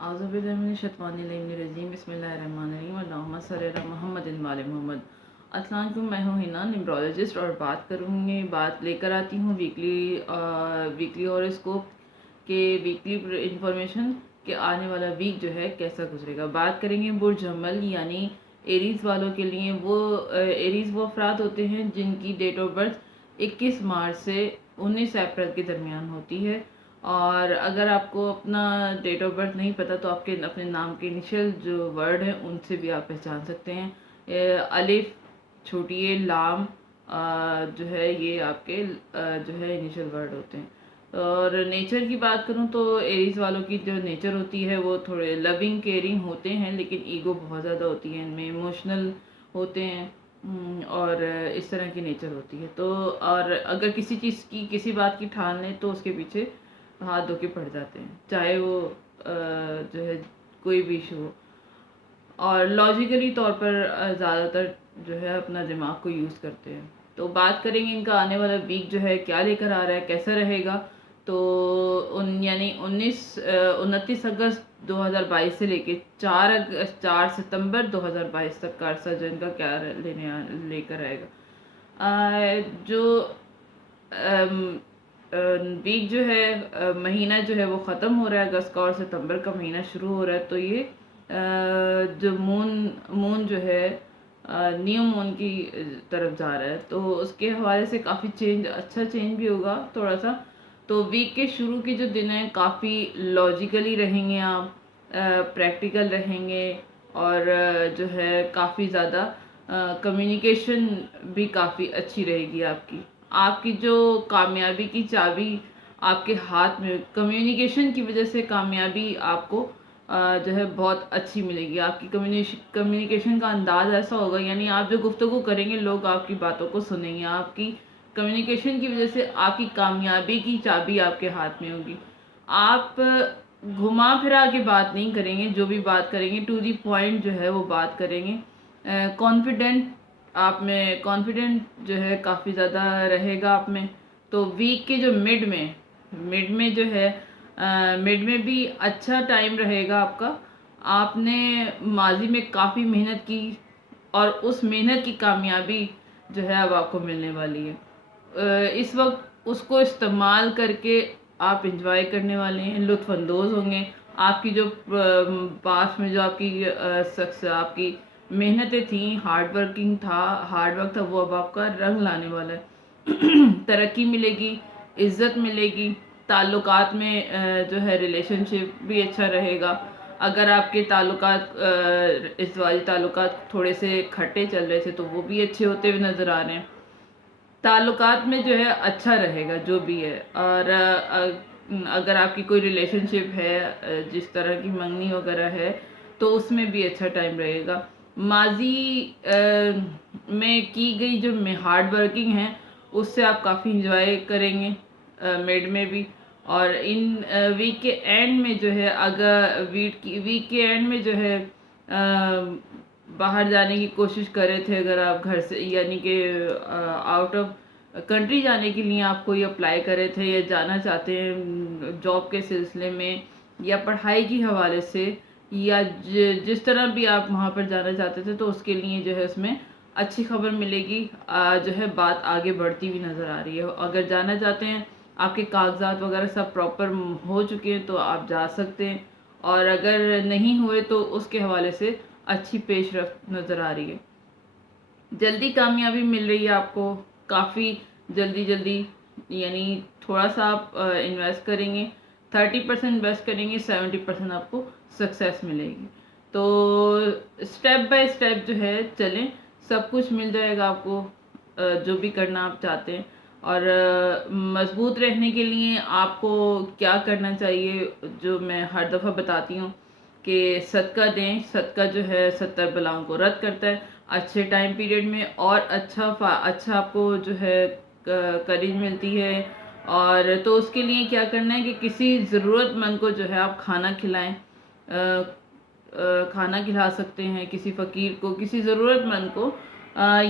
اعوذ باللہ من الشیطان الرجیم بسم اللہ الرحمن الرحیم اللہم صلی علی محمد وعلی محمد۔ السلام علیکم، میں ہوں ہنا نیمرولوجسٹ اور بات لے کر آتی ہوں ویکلی ہاروسکوپ کے ویکلی انفارمیشن کہ آنے والا ویک جو ہے کیسا گزرے گا۔ بات کریں گے برج حمل یعنی ایریز والوں کے لیے۔ ایریز وہ افراد ہوتے ہیں جن کی ڈیٹ آف برتھ 21 مارچ سے 19 اپریل کے درمیان ہوتی ہے، اور اگر آپ کو اپنا ڈیٹ آف برتھ نہیں پتہ تو آپ کے اپنے نام کے انیشل جو ورڈ ہیں ان سے بھی آپ پہچان سکتے ہیں۔ الف، چھوٹی اے، لام جو ہے یہ آپ کے جو ہے انیشل ورڈ ہوتے ہیں۔ اور نیچر کی بات کروں تو ایریز والوں کی جو نیچر ہوتی ہے وہ تھوڑے لونگ کیئرنگ ہوتے ہیں، لیکن ایگو بہت زیادہ ہوتی ہے ان میں، ایموشنل ہوتے ہیں اور اس طرح کی نیچر ہوتی ہے۔ تو اور اگر کسی چیز کی کسی بات کی ٹھان لیں تو اس کے پیچھے ہاتھ دھو کے پڑ جاتے ہیں، چاہے وہ جو ہے کوئی بھی ایشو ہو، اور لاجیکلی طور پر زیادہ تر جو ہے اپنا دماغ کو یوز کرتے ہیں۔ تو بات کریں گے ان کا آنے والا ویک جو ہے کیا لے کر آ رہا ہے، کیسا رہے گا۔ تو یعنی 29 اگست 2022 سے لے کے 4 ستمبر 2022 تک کا عرصہ جو ان کا کیا لے کر آئے گا۔ جو ویک جو ہے مہینہ جو ہے وہ ختم ہو رہا ہے اگست کا، اور ستمبر کا مہینہ شروع ہو رہا ہے۔ تو یہ جو مون جو ہے نیو مون کی طرف جا رہا ہے، تو اس کے حوالے سے کافی اچھا چینج بھی ہوگا تھوڑا سا۔ تو ویک کے شروع کے جو دن ہیں کافی لاجیکلی رہیں گے آپ، پریکٹیکل رہیں گے، اور جو ہے کافی زیادہ کمیونیکیشن بھی کافی اچھی رہے گی آپ کی جو کامیابی کی چابی آپ کے ہاتھ میں، کمیونیکیشن کی وجہ سے کامیابی آپ کو جو ہے بہت اچھی ملے گی۔ آپ کی کمیونیکیشن کا انداز ایسا ہوگا، یعنی آپ جو گفتگو کریں گے لوگ آپ کی باتوں کو سنیں گے۔ آپ کی کمیونیکیشن کی وجہ سے آپ کی کامیابی کی چابی آپ کے ہاتھ میں ہوگی۔ آپ گھما پھرا کے بات نہیں کریں گے، جو بھی بات کریں گے ٹو دی پوائنٹ جو ہے وہ بات کریں گے۔ آپ میں کانفیڈنٹ جو ہے کافی زیادہ رہے گا آپ میں۔ تو ویک کے جو مڈ میں جو ہے مڈ میں بھی اچھا ٹائم رہے گا آپ کا۔ آپ نے ماضی میں کافی محنت کی اور اس محنت کی کامیابی جو ہے اب آپ کو ملنے والی ہے۔ اس وقت اس کو استعمال کر کے آپ انجوائے کرنے والے ہیں، لطف اندوز ہوں گے۔ آپ کی جو پاس میں جو آپ کی محنتیں تھیں، ہارڈ ورک تھا، وہ اب آپ کا رنگ لانے والا ہے۔ ترقی ملے گی، عزت ملے گی، تعلقات میں جو ہے ریلیشن شپ بھی اچھا رہے گا۔ اگر آپ کے ازدواجی تعلقات تھوڑے سے کھٹے چل رہے تھے تو وہ بھی اچھے ہوتے ہوئے نظر آ رہے ہیں۔ تعلقات میں جو ہے اچھا رہے گا جو بھی ہے، اور اگر آپ کی کوئی ریلیشن شپ ہے جس طرح کی منگنی وغیرہ ہے تو اس میں بھی اچھا ٹائم رہے گا۔ ماضی میں کی گئی جو ہارڈ ورکنگ ہے اس سے آپ کافی انجوائے کریں گے مڈ میں بھی۔ اور ان ویک کے اینڈ میں جو ہے ویک کے اینڈ میں جو ہے باہر جانے کی کوشش کر رہے تھے، اگر آپ گھر سے یعنی کہ آؤٹ آف کنٹری جانے کے لیے آپ کوئی اپلائی کر رہے تھے یا جانا چاہتے ہیں جاب کے سلسلے میں یا پڑھائی کے حوالے سے، یا جس طرح بھی آپ وہاں پر جانا چاہتے تھے، تو اس کے لیے جو ہے اس میں اچھی خبر ملے گی۔ جو ہے بات آگے بڑھتی ہوئی نظر آ رہی ہے۔ اگر جانا چاہتے ہیں، آپ کے کاغذات وغیرہ سب پراپر ہو چکے ہیں تو آپ جا سکتے ہیں، اور اگر نہیں ہوئے تو اس کے حوالے سے اچھی پیش رفت نظر آ رہی ہے۔ جلدی کامیابی مل رہی ہے آپ کو، کافی جلدی، یعنی تھوڑا سا آپ انویسٹ کریں گے، 30% انویسٹ کریں گے، 70% آپ کو سکسیس ملے گی۔ تو اسٹیپ بائی اسٹیپ جو ہے چلیں، سب کچھ مل جائے گا آپ کو جو بھی کرنا آپ چاہتے ہیں۔ اور مضبوط رہنے کے لیے آپ کو کیا کرنا چاہیے، جو میں ہر دفعہ بتاتی ہوں کہ صدقہ دیں۔ صدقہ جو ہے 70 بلاؤں کو رد کرتا ہے اچھے ٹائم پیریڈ میں، اور اچھا آپ کو جو ہے کریج ملتی ہے۔ اور تو اس کے لیے کیا کرنا ہے کہ کسی ضرورت مند کو جو ہے آپ کھانا کھلائیں، کھانا کھلا سکتے ہیں کسی فقیر کو، کسی ضرورت مند کو،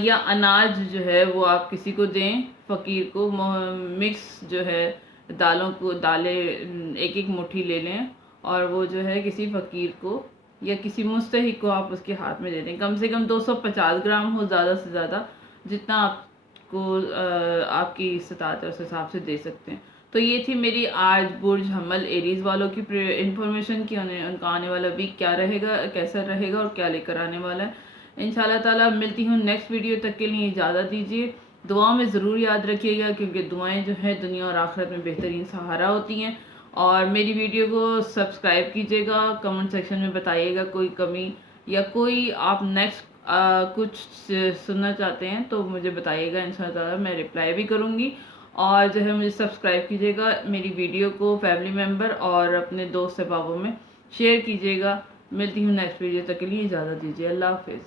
یا اناج جو ہے وہ آپ کسی کو دیں فقیر کو۔ مکس جو ہے دالیں ایک مٹھی لے لیں اور وہ جو ہے کسی فقیر کو یا کسی مستحق کو آپ اس کے ہاتھ میں دے دیں. کم سے کم 250 گرام ہو زیادہ سے زیادہ، جتنا آپ کو آپ کی استطاعت ہے اس حساب سے دے سکتے ہیں. تو یہ تھی میری آج برج حمل ایریز والوں کی انفارمیشن کی ان کا آنے والا ویک کیا رہے گا، کیسا رہے گا اور کیا لے کر آنے والا ہے. انشاءاللہ تعالیٰ ملتی ہوں نیکسٹ ویڈیو تک کے لیے اجازت دیجیے. دعا میں ضرور یاد رکھیے گا، کیونکہ دعائیں جو ہیں دنیا اور آخرت میں بہترین سہارا ہوتی ہیں. اور میری ویڈیو کو سبسکرائب کیجیے گا، کمنٹ سیکشن میں بتائیے گا کوئی کمی یا کوئی آپ نیکسٹ کچھ سننا چاہتے ہیں تو مجھے بتائیے گا. انشاءاللہ تعالیٰ میں رپلائی بھی کروں گی. اور جو ہے مجھے سبسکرائب کیجیے گا، میری ویڈیو کو فیملی ممبر اور اپنے دوست احبابوں میں شیئر کیجیے گا. ملتی ہوں نیکسٹ ویڈیو تک کے لیے اجازت دیجیے. اللہ حافظ.